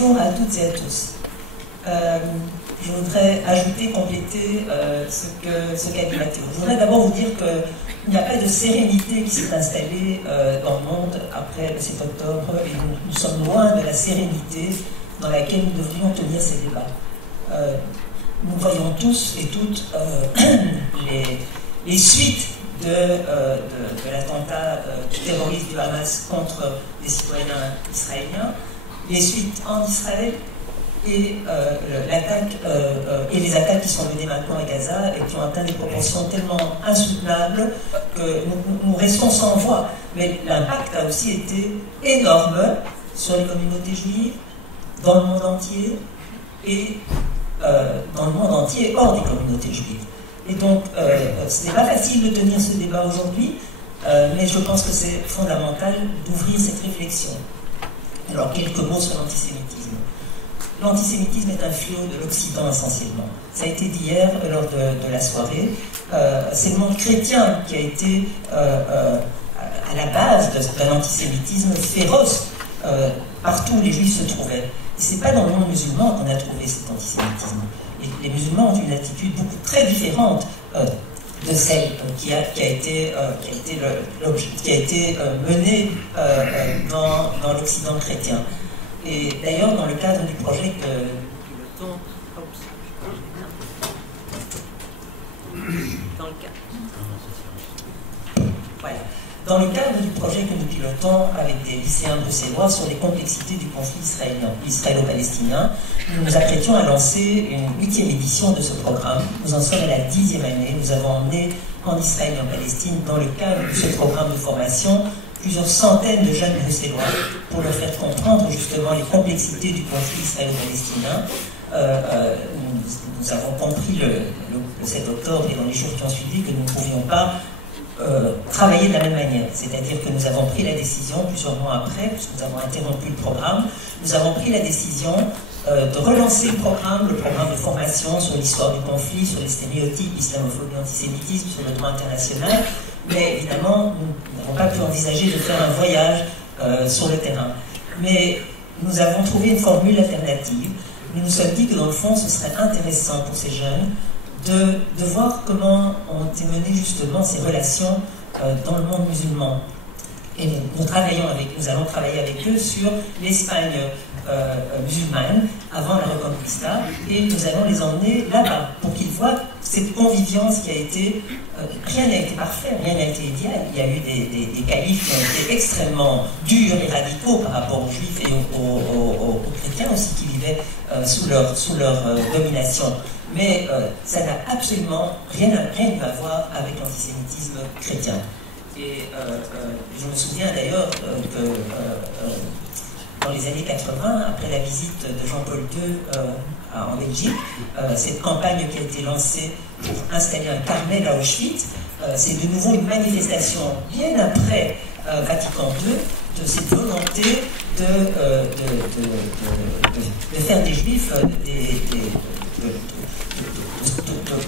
Bonjour à toutes et à tous. Je voudrais ajouter, compléter ce qu'a dit Mathéo. Je voudrais d'abord vous dire qu'il n'y a pas de sérénité qui s'est installée dans le monde après le 7 octobre et nous sommes loin de la sérénité dans laquelle nous devrions tenir ces débats. Nous voyons tous et toutes les suites de l'attentat terroriste du Hamas contre les citoyens israéliens, les suites en Israël et l'attaque et les attaques qui sont menées maintenant à Gaza et qui ont atteint des proportions tellement insoutenables que nous restons sans voix. Mais l'impact a aussi été énorme sur les communautés juives, dans le monde entier et dans le monde entier hors des communautés juives. Et donc, ce n'est pas facile de tenir ce débat aujourd'hui, mais je pense que c'est fondamental d'ouvrir cette réflexion. Alors, quelques mots sur l'antisémitisme. L'antisémitisme est un fléau de l'Occident essentiellement. Ça a été dit hier lors de la soirée. C'est le monde chrétien qui a été à la base d'un antisémitisme féroce partout où les juifs se trouvaient. Et ce n'est pas dans le monde musulman qu'on a trouvé cet antisémitisme. Et les musulmans ont une attitude très différente de celle qui a été menée dans l'Occident chrétien. Et d'ailleurs, dans le cadre du projet Dans le cadre du projet que nous pilotons avec des lycéens bruxellois sur les complexités du conflit israélo-palestinien, nous nous apprêtions à lancer une 8e édition de ce programme. Nous en sommes à la 10e année. Nous avons emmené en Israël et en Palestine, dans le cadre de ce programme de formation, plusieurs centaines de jeunes bruxellois pour leur faire comprendre justement les complexités du conflit israélo-palestinien. Nous avons compris le 7 octobre et dans les jours qui ont suivi que nous ne pouvions pas travailler de la même manière. C'est-à-dire que nous avons pris la décision, plusieurs mois après, puisque nous avons interrompu le programme, nous avons pris la décision de relancer le programme de formation sur l'histoire du conflit, sur les stéréotypes, l'islamophobie, l'antisémitisme, sur le droit international. Mais évidemment, nous n'avons pas pu envisager de faire un voyage sur le terrain. Mais nous avons trouvé une formule alternative. Nous nous sommes dit que dans le fond, ce serait intéressant pour ces jeunes de voir comment ont été menées justement ces relations dans le monde musulman. Et nous allons travailler avec eux sur l'Espagne musulmane avant la Reconquista, et nous allons les emmener là-bas pour qu'ils voient cette convivience qui a été... rien n'a été parfait, rien n'a été idéal. Il y a eu des califes qui ont été extrêmement durs et radicaux par rapport aux juifs et aux chrétiens aussi qui vivaient sous leur domination. Mais ça n'a absolument rien à voir avec l'antisémitisme chrétien. Et je me souviens d'ailleurs que dans les années 80, après la visite de Jean-Paul II en Belgique, cette campagne qui a été lancée pour installer un Carmel à Auschwitz, c'est de nouveau une manifestation bien après Vatican II de cette volonté de faire des Juifs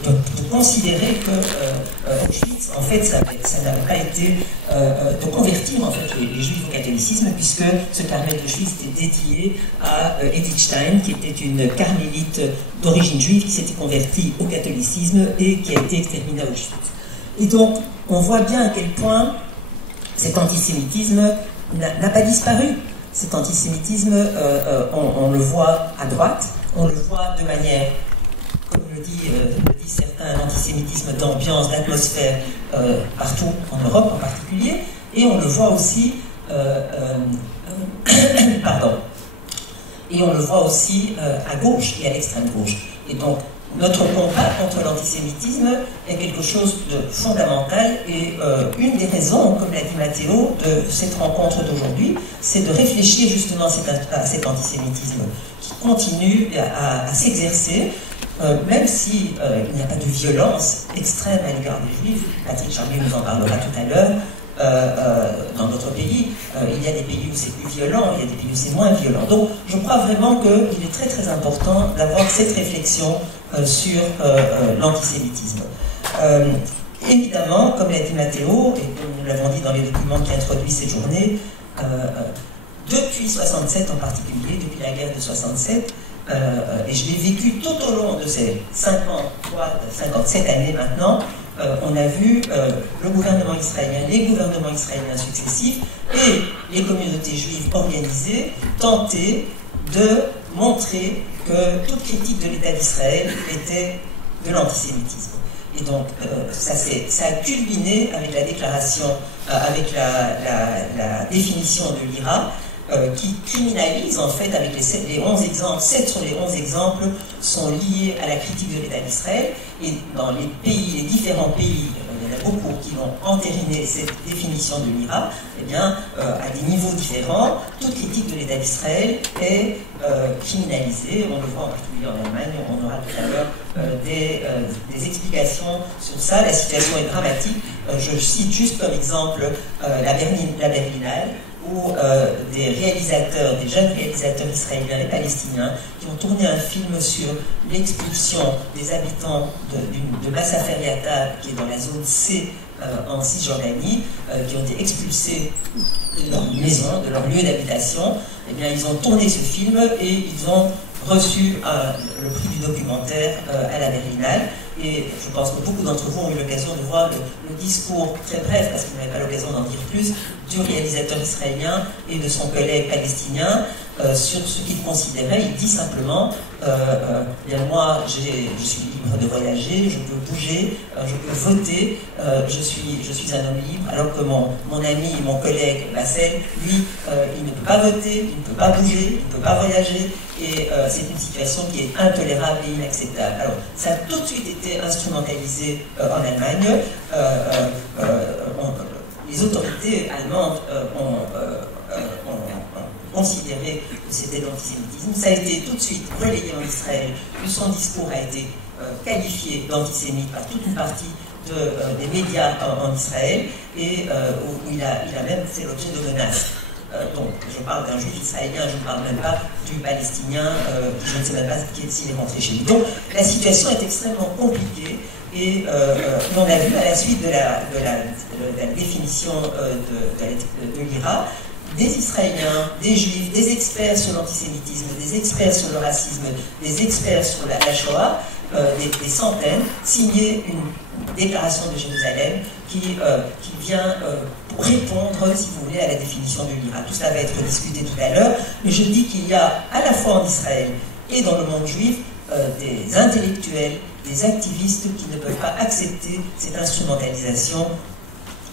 de considérer que Auschwitz, en fait, ça n'avait pas été de convertir en fait les Juifs au catholicisme, puisque ce Carmel d'Auschwitz était dédié à Edith Stein, qui était une carmélite d'origine juive qui s'était convertie au catholicisme et qui a été exterminée à Auschwitz. Et donc, on voit bien à quel point cet antisémitisme n'a pas disparu. Cet antisémitisme, on le voit à droite, on le voit de manière, comme le dit certains, l'antisémitisme d'ambiance, d'atmosphère, partout en Europe en particulier, et on le voit aussi, et on le voit aussi à gauche et à l'extrême gauche. Et donc, notre combat contre l'antisémitisme est quelque chose de fondamental, et une des raisons, comme l'a dit Mathéo, de cette rencontre d'aujourd'hui, c'est de réfléchir justement à cet antisémitisme qui continue à s'exercer, même si il n'y a pas de violence extrême à l'égard des Juifs. Patrick Charlier nous en parlera tout à l'heure. Dans notre pays, il y a des pays où c'est plus violent, il y a des pays où c'est moins violent. Donc je crois vraiment qu'il est très très important d'avoir cette réflexion sur l'antisémitisme. Évidemment, comme l'a dit Mathéo, et comme nous l'avons dit dans les documents qui introduisent cette journée, depuis 67 en particulier, depuis la guerre de 67, et je l'ai vécu tout au long de ces 57 années maintenant, on a vu le gouvernement israélien, les gouvernements israéliens successifs et les communautés juives organisées tenter de montrer que toute critique de l'État d'Israël était de l'antisémitisme. Et donc, ça a culminé avec la déclaration, avec la définition de l'IRA, qui criminalise en fait avec les 11 exemples, 7 sur les 11 exemples sont liés à la critique de l'État d'Israël. Et dans les pays, les différents pays, il y en a beaucoup qui ont entériné cette définition de l'IRA, eh bien, à des niveaux différents, toute critique de l'État d'Israël est criminalisée. On le voit en particulier en Allemagne, on aura tout à l'heure des explications sur ça. La situation est dramatique. Je cite juste comme exemple la Berlinale, où des réalisateurs, des jeunes réalisateurs israéliens et palestiniens qui ont tourné un film sur l'expulsion des habitants de Masafer Yatta, qui est dans la zone C en Cisjordanie, qui ont été expulsés de leur maison, de leur lieu d'habitation. Eh bien, ils ont tourné ce film et ils ont reçu le prix du documentaire à la Berlinale. Et je pense que beaucoup d'entre vous ont eu l'occasion de voir le discours très bref, parce qu'ils n'avaient pas l'occasion d'en dire plus, du réalisateur israélien et de son collègue palestinien sur ce qu'il considérait. Il dit simplement bien moi, je suis libre de voyager, je peux bouger, je peux voter, je suis un homme libre, alors que mon ami, mon collègue Bassel, lui, il ne peut pas voter, il ne peut pas bouger, il ne peut pas voyager, et c'est une situation qui est intolérable et inacceptable. Alors, ça a tout de suite été instrumentalisé en Allemagne. Les autorités allemandes ont considéré que c'était l'antisémitisme. Ça a été tout de suite relayé en Israël, que son discours a été qualifié d'antisémite par toute une partie des médias en Israël, et où il a même fait l'objet de menaces. Donc, je parle d'un juif israélien, je ne parle même pas du palestinien, je ne sais même pas s'il est rentré chez lui. Donc, la situation est extrêmement compliquée, et on a vu à la suite de la définition de l'IRA, des Israéliens, des Juifs, des experts sur l'antisémitisme, des experts sur le racisme, des experts sur la Shoah, des centaines, signer une déclaration de Jérusalem qui vient pour répondre, si vous voulez, à la définition de l'IRA. Tout cela va être discuté tout à l'heure, mais je dis qu'il y a à la fois en Israël et dans le monde juif des intellectuels, des activistes qui ne peuvent pas accepter cette instrumentalisation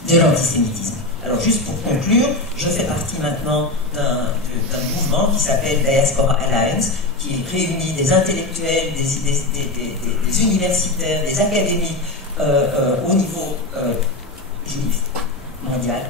de l'antisémitisme. Alors juste pour conclure, je fais partie maintenant d'un mouvement qui s'appelle Diaspora Alliance, qui réunit des intellectuels, des universitaires, des académies au niveau juif, mondial,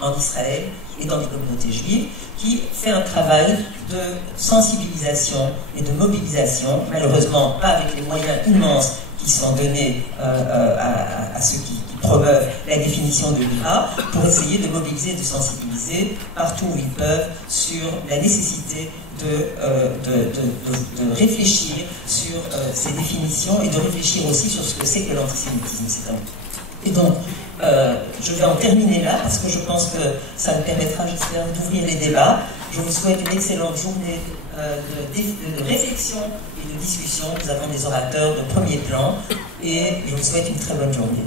en Israël et dans les communautés juives, qui fait un travail de sensibilisation et de mobilisation, malheureusement pas avec les moyens immenses qui sont donnés à ceux qui promeuvent la définition de l'IRA, pour essayer de mobiliser, de sensibiliser partout où ils peuvent sur la nécessité de réfléchir sur ces définitions et de réfléchir aussi sur ce que c'est que l'antisémitisme. Et donc, je vais en terminer là parce que je pense que ça me permettra, j'espère, d'ouvrir les débats. Je vous souhaite une excellente journée de réflexion et de discussion. Nous avons des orateurs de premier plan et je vous souhaite une très bonne journée.